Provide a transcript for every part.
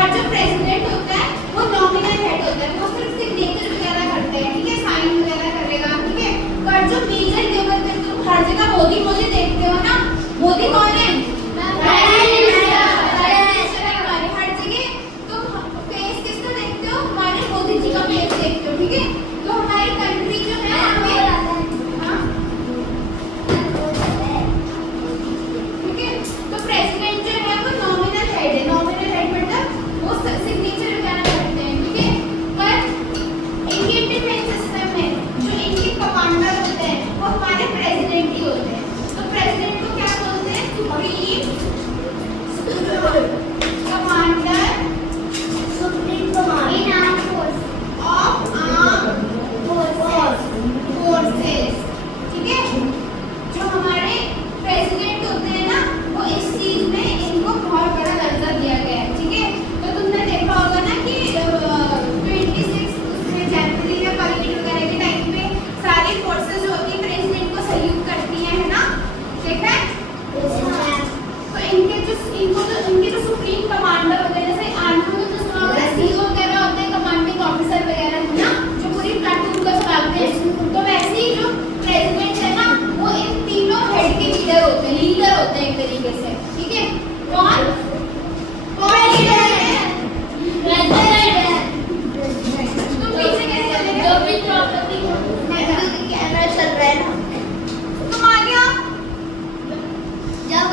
पर जो प्रेसिडेंट होता है वो नॉमिनल हेड होता है, वो सिर्फ सिग्नेचर वगैरह करते हैं, ठीक है, साइन वगैरह करेगा, ठीक है। पर जो मेजर लेवल पे तुम हर जगह मोदी मोदी देखते हो ना, मोदी कौन है? हर जगह तुम फेस किसका देखते हो? हमारे मोदी जी का फेस देखते हो, ठीक है। तो हमारी कंट्री जो है प्रेसिडेंट जो है वो नॉमिनल हेड है, नॉमिनल हेड मतलब वो सिग्नेचर वगैरह करते हैं, ठीक है। पर इंडियन डिफेंस सिस्टम में जो इनके कमांडर होते हैं वो हमारे प्रेसिडेंट ही होते हैं। तो प्रेसिडेंट को क्या बोलते हैं? Supreme commander, supreme commander of arm forces, ठीक है। जो हमारे प्रेसिडेंट होते हैं ना, वो इस चीज में इनको बहुत बड़ा दर्जा दिया गया है, ठीक है। तो तुमने देखा होगा ना कि 26 जनवरी या परेड वगैरह के टाइम पे सारी फोर्सेस जो होती है प्रेसिडेंट को सल्यूट करती हैं, है ना, देखा है? तो इनके जो सुप्रीम कमांडर होते हैं, जैसे आर्मी में तो सुना होगा सीओ वगैरह होते हैं, कमांडिंग ऑफिसर वगैरह, है ना, जो पूरी प्लाटून को चलाते हैं। तो वैसे ही जो प्रेसिडेंट है ना, वो इन तीनों हेड के लीडर होते हैं, एक तरीके से, ठीक है। कौन लीडर है? प्रेसिडेंट। तुम पीछे कैसे चले गए? जो भी द्रौपदी कैमरा चल रहा है ना, तुम आ गया जाओ।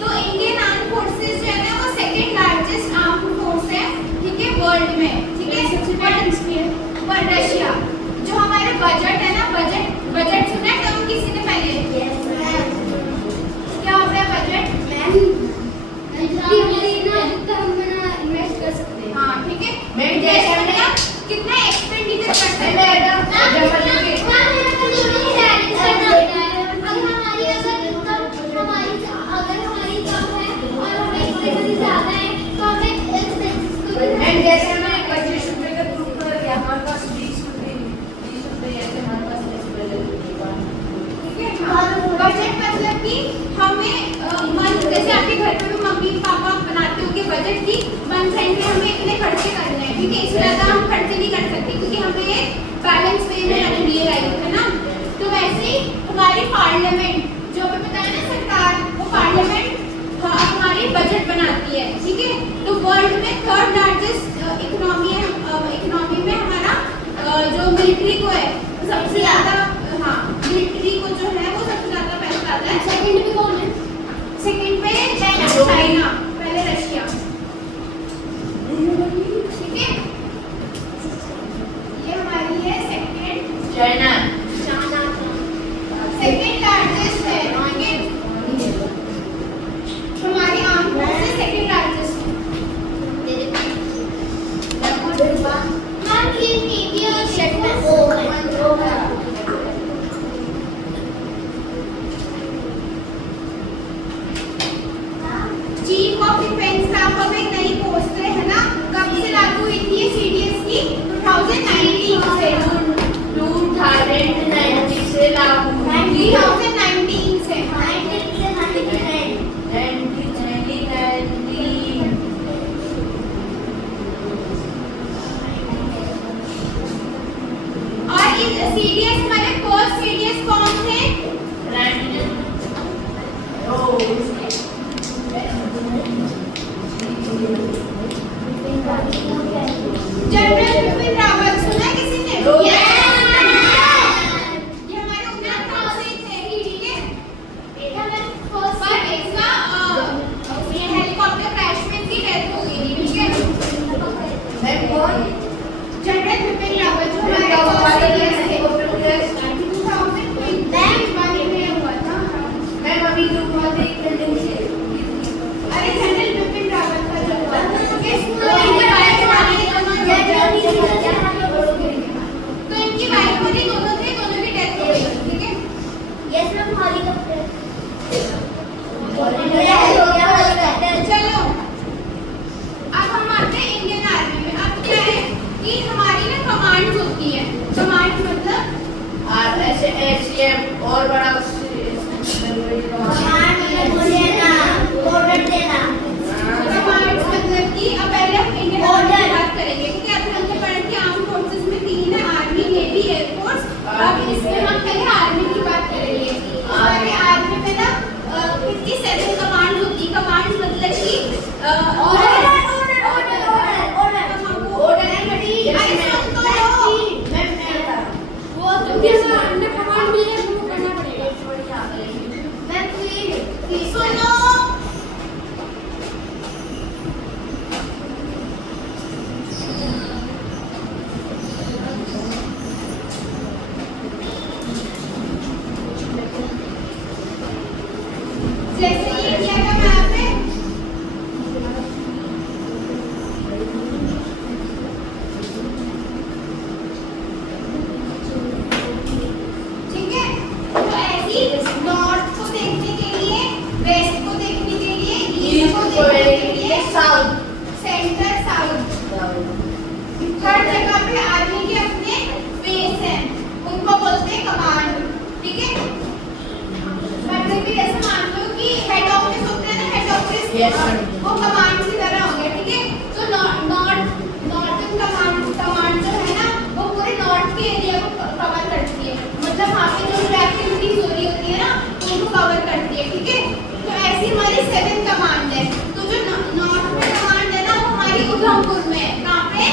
तो इंडियन आर्म फोर्सेस जो है ना वो सेकंड लार्जेस्ट आर्म फोर्स है, ठीक है, वर्ल्ड में, ठीक है। पर रशिया जो हमारे बजट है ना, बजट सुना है तुम किसी ने पहले? क्या होता है बजट? इन्वेस्ट कर सकते हैं, हाँ, ठीक है। कितना एक्सपेंडिचर करते हैं? बजट मतलब कि हमें जैसे आपके घर पे भी मम्मी पापा बनाते होंगे बजट की मंथ एंड में हमें इतने खर्चे करने हैं, ठीक है, इससे ज़्यादा हम खर्चे नहीं कर सकते क्योंकि हमें एक बैलेंस वे में रखनी है लाइफ, है ना। तो वैसे ही हमारी पार्लियामेंट जो हमें पता है ना, सरकार, वो पार्लियामेंट हमारी बजट बनाती है, ठीक है। तो वर्ल्ड में थर्ड लार्जेस्ट इकोनॉमी है, इकोनॉमी में हमारा जो मिलिट्री को है सबसे ज़्यादा, हाँ, मिलिट्री को जो है वो सबसे ज़्यादा पैसा आता है। सेकंड पे कौन है? सेकंड पे चाइना, पहले रशिया, ठीक है। ये हमारी है सेकंड चाइना, सेकंड लार्जेस्ट है, ठीक है। हमारी आर्म फोर्स है second largest. Chief of defence staff अब एक नई पोस्ट है ना, कब से लागू हुई थी ये सीडीएस की? 2019 से, 2019 से लागू हुई थी, 2019 से, 19 से 19 और इस सीडीएस हमारे फर्स्ट सीडीएस कौन थे? जनरल बिपिन रावत, सुना है किसी ने? ये हमारे उत्तराखंड से थे, ठीक है। पर इसका हेलीकॉप्टर क्रैश में इनकी डेथ हो गई थी, ठीक है। जनरल बिपिन रावत जो हमारे थे, 2021 में हुआ था। मैं अभी जो हुआ था एक बिल्डिंग से, अरे जनरल बिपिन रावत का जो हुआ था, तो इनकी वाइफ होती, दोनों थे, दोनों की डेथ हो गई, ठीक है। यस मैम, हेलीकॉप्टर चलो अब हम आते हैं इंडियन आर्मी में। अब क्या है कि हमारी ना कमांड्स होती है, कमांड मतलब और ऐसे एसीएम और बड़ा कमांड्स मतलब कि अब पहले हम इंडियन आर्मी की बात करेंगे, ठीक है। अभी हमने पढ़ा कि आर्म फोर्सेस में 3 है, आर्मी, नेवी, एयरफोर्स। अब इसमें हम पहले आर्मी की बात करेंगे। हमारे आर्मी में ना कितनी 7 कमांड्स होती है। कमांड्स मतलब कि जैसे ये किया था मैप में, ठीक है। तो ऐसी नॉर्थ को देखने के लिए, वेस्ट को देखने के लिए, ईस्ट को देखने के लिए, साउथ, सेंटर, साउथ, हर जगह पे आर्मी के अपने बेस हैं, उनको बोलते हैं कमांड, ठीक है। मतलब कि जैसे मान लो कि हेड ऑफिस होते हैं ना, हेड ऑफिस वो कमांड की तरह हो गया, ठीक है। तो नॉर्थन कमांड जो है ना, वो पूरे नॉर्थ के एरिया को कवर करती है, मतलब वहाँ पे जो एक्टिविटीज हो रही होती है ना, उनको कवर करती है, ठीक है। तो ऐसी हमारी 7 कमांड है। तो जो नॉर्थ में कमांड है ना, वो हमारी उधमपुर में है। कहाँ पे?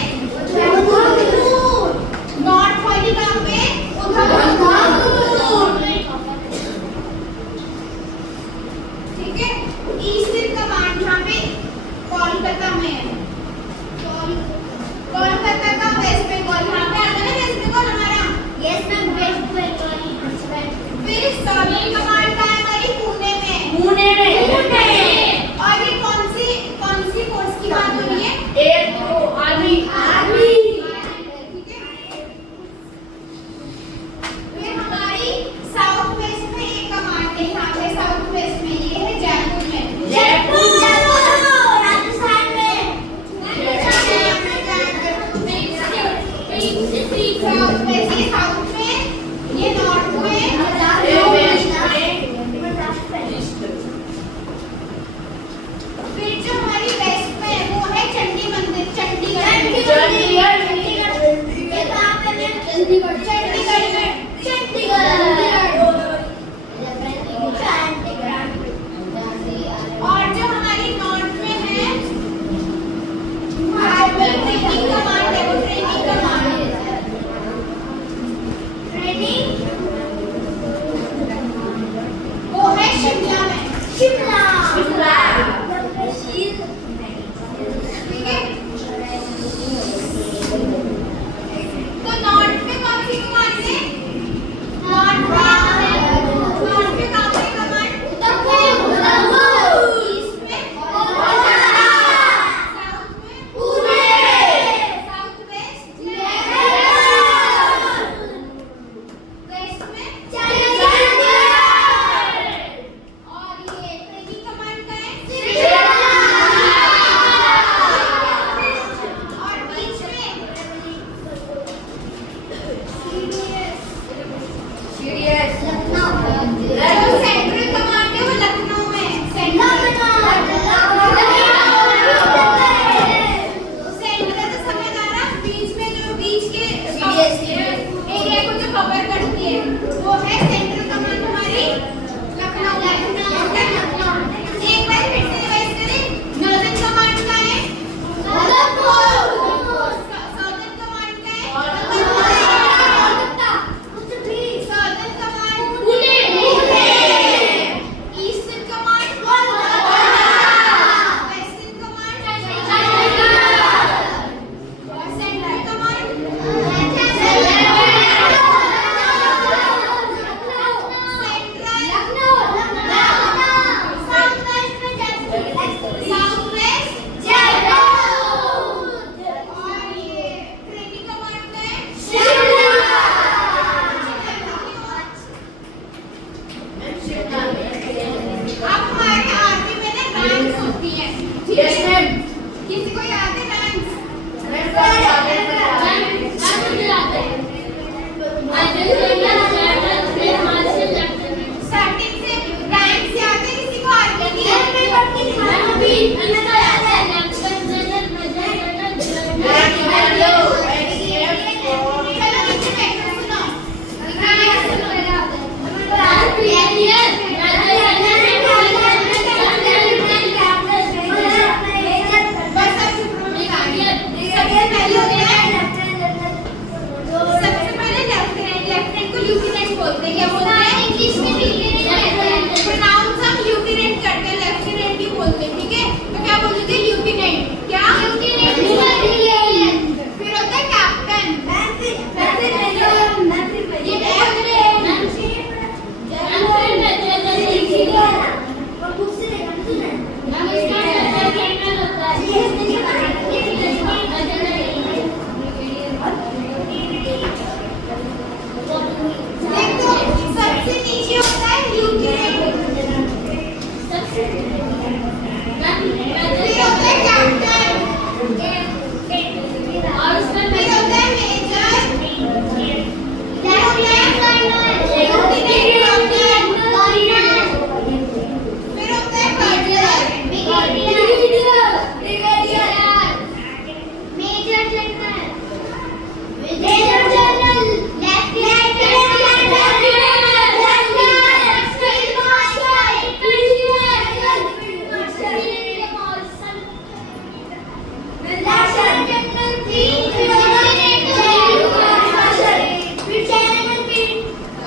नॉर्थ वाली कहाँ पे? उधमपुर, ठीक है। ईस्टर्न कमांड यहाँ पे कोलकाता में है। कोलकाता का वेस्ट बंगाल यहाँ पे आता है ना, वेस्ट बंगाल हमारा। Yes ma'am, West Bengal. फिर सदर्न कमांड का है हमारी पुणे में। और ये कौन सी फोर्स की बात हो रही है? एक तो आर्मी, ठीक है। फिर हमारी साउथ वेस्ट में एक कमांड है, यहाँ पे साउथ वेस्ट में ये है जयपुर में। राजस्थान में। साउथ वेस्ट, ये साउथ में, ये नॉर्थ में, ये वेस्ट में, फिर जो हमारी वेस्ट में है वो है चंडी मंदिर, चंडीगढ़ में। और जो हमारी नॉर्थ में है वहाँ पे ट्रेनिंग कमांड है, वो ट्रेनिंग कमांड है। ट्रेनिंग वो है शिमला में। ठीक है। तो नॉर्थ में कौन सी कमांड है? नॉर्थ में कौन सी कमांड? ईस्ट में साउथ में साउथ वेस्ट, वेस्ट में और ये ट्रेनिंग कमांड का है और बीच में जो सेंट्रल कमांड है वो लखनऊ में है। सेंट्रल तो समझ आ रहा, बीच में जो बीच के एरिया को जो कवर करती है वो है सेंट्रल कमांड हमारी लखनऊ में। एक बार फिर से रिवाइज करें। नॉर्दर्न कमांड का है साउदर्न कमांड का है southern command Pune, eastern command western command और सेंट्रल कमांड साउथ वेस्ट और ये ट्रेनिंग कमांड का है अब हमारे आर्मी में ना रैंक्स होती हैं, ठीक यस है। मैम, किसी को याद है रैंक्स? मैं रैंक्स देखो सबसे नीचे होता है यूक्रेन, फिर होता है कैप्टन, और उसमें फिर होता है मेजर, फिर होता है लेफ्टिनेंट कर्नल, फिर होता है कर्नल,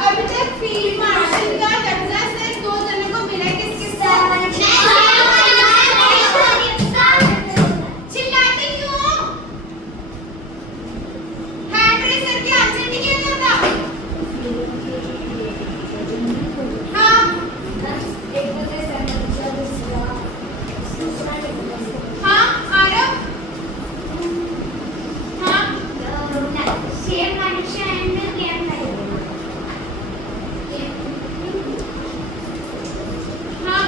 अभी तक फील्ड मार्शल का दर्जा सिर्फ 2 जनों को मिला है, किसको? चिल्लाते क्यों हो? हैंड रेज करके आंसर नहीं किया जाता? हाँ हाँ आरव, हाँ हाँ